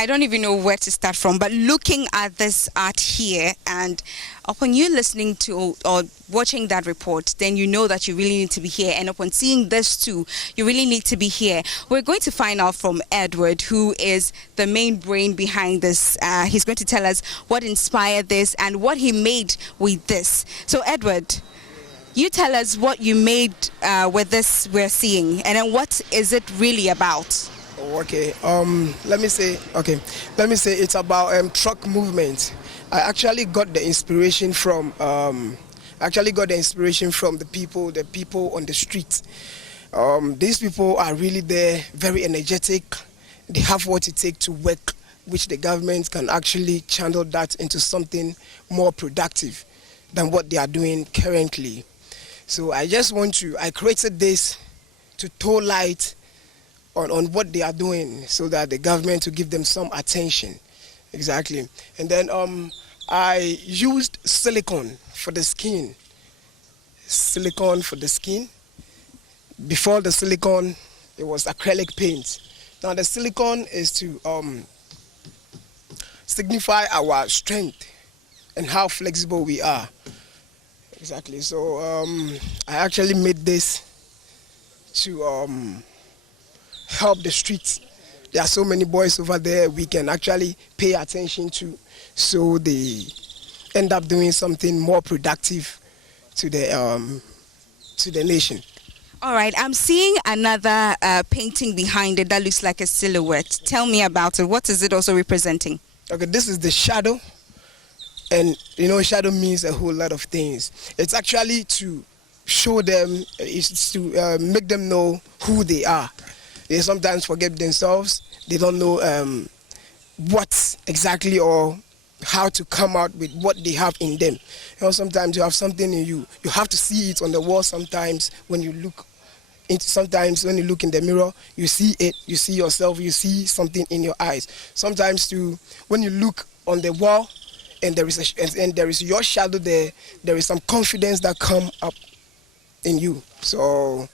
I don't even know where to start from, but looking at this art here, and upon you listening to or watching that report, then you know that you really need to be here. And upon seeing this too, you really need to be here. We're going to find out from Edward, who is the main brain behind this. He's going to tell us what inspired this and what he made with this. So Edward, you tell us what you made with this we're seeing, and then what is it really about? Okay. Let me say it's about truck movement. I actually got the inspiration from the people on the street. These people are really there, very energetic. They have what it takes to work, which the government can actually channel that into something more productive than what they are doing currently. So I created this to throw light on what they are doing so that the government will give them some attention. Exactly. And then I used silicone for the skin. Before the silicone, it was acrylic paint. Now the silicone is to signify our strength and how flexible we are. Exactly. So I actually made this to help the streets. There are so many boys over there we can actually pay attention to, so they end up doing something more productive to the nation. All right, I'm seeing another painting behind it that looks like a silhouette. Tell me about it. What is it also representing? Okay, this is the shadow. And you know, shadow means a whole lot of things. It's actually to show them, it's to make them know who they are. They sometimes forget themselves. They don't know what exactly or how to come out with what they have in them. You know, sometimes you have something in you. You have to see it on the wall. Sometimes when you look in the mirror, you see it. You see yourself. You see something in your eyes. Sometimes too, when you look on the wall, and there is your shadow there is some confidence that come up in you. So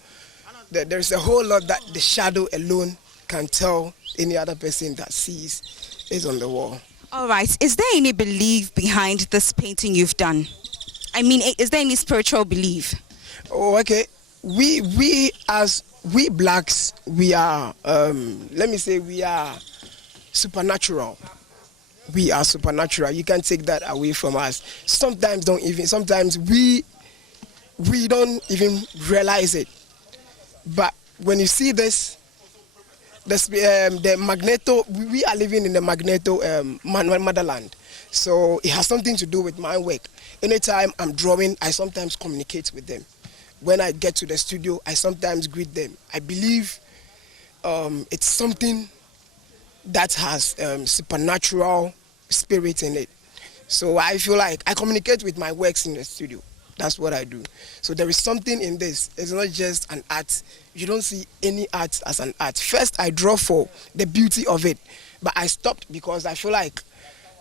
there is a whole lot that the shadow alone can tell any other person that sees is on the wall. All right. Is there any belief behind this painting you've done? I mean, is there any spiritual belief? Oh, okay. We blacks, we are we are supernatural. We are supernatural. You can't take that away from us. Sometimes we don't even realize it. But when you see this, the magneto, we are living in the magneto motherland. So it has something to do with my work. Anytime I'm drawing, I sometimes communicate with them. When I get to the studio, I sometimes greet them. I believe it's something that has supernatural spirit in it. So I feel like I communicate with my works in the studio. That's what I do. So there is something in this. It's not just an art. You don't see any art as an art. First, I draw for the beauty of it, but I stopped because I feel like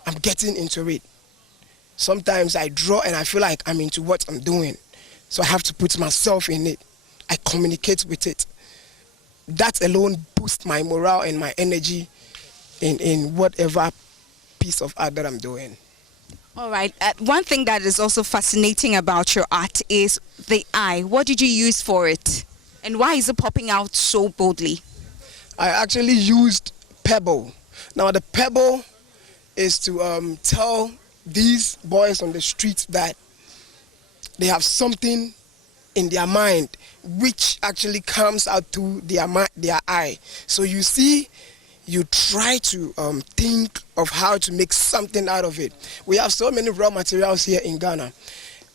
I'm getting into it. Sometimes I draw and I feel like I'm into what I'm doing. So I have to put myself in it. I communicate with it. That alone boosts my morale and my energy in whatever piece of art that I'm doing. All right. One thing that is also fascinating about your art is the eye. What did you use for it? And why is it popping out so boldly? I actually used pebble. Now the pebble is to tell these boys on the street that they have something in their mind which actually comes out through their eye. So you see, you try to think of how to make something out of it. We have so many raw materials here in Ghana,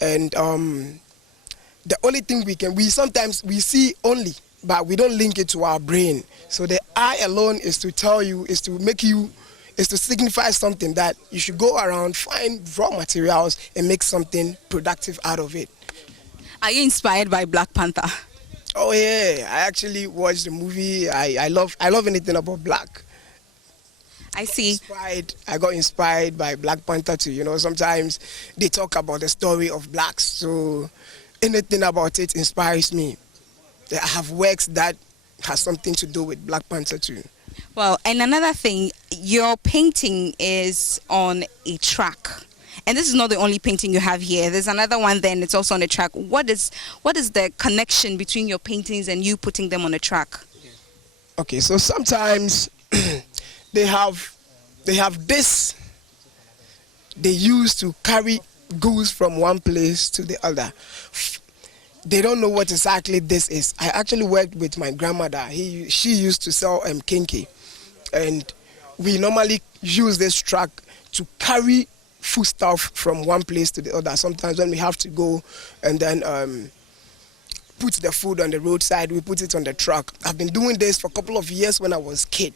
and the only thing we sometimes see only, but we don't link it to our brain. So the eye alone is to tell you, is to signify something, that you should go around, find raw materials and make something productive out of it. Are you inspired by Black Panther? Oh yeah, I actually watched the movie. I love anything about black. I see. I got inspired by Black Panther too. You know, sometimes they talk about the story of blacks, so anything about it inspires me. I have works that has something to do with Black Panther too. Well, and another thing, your painting is on a truck. And this is not the only painting you have here. There's another one then it's also on a truck. What is the connection between your paintings and you putting them on a truck? Okay, so sometimes they have this they use to carry goods from one place to the other. They don't know what exactly this is. I actually worked with my grandmother. She used to sell kinky, and we normally use this truck to carry foodstuff from one place to the other. Sometimes when we have to go and then put the food on the roadside, we put it on the truck. I've been doing this for a couple of years when I was a kid.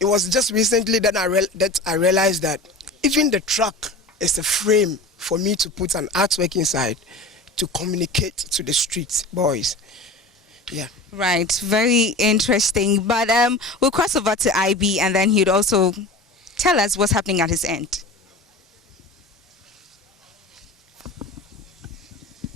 It was just recently that I realized that even the truck is a frame for me to put an artwork inside to communicate to the street boys. Yeah. Right, very interesting. But we'll cross over to IB and then he'd also tell us what's happening at his end.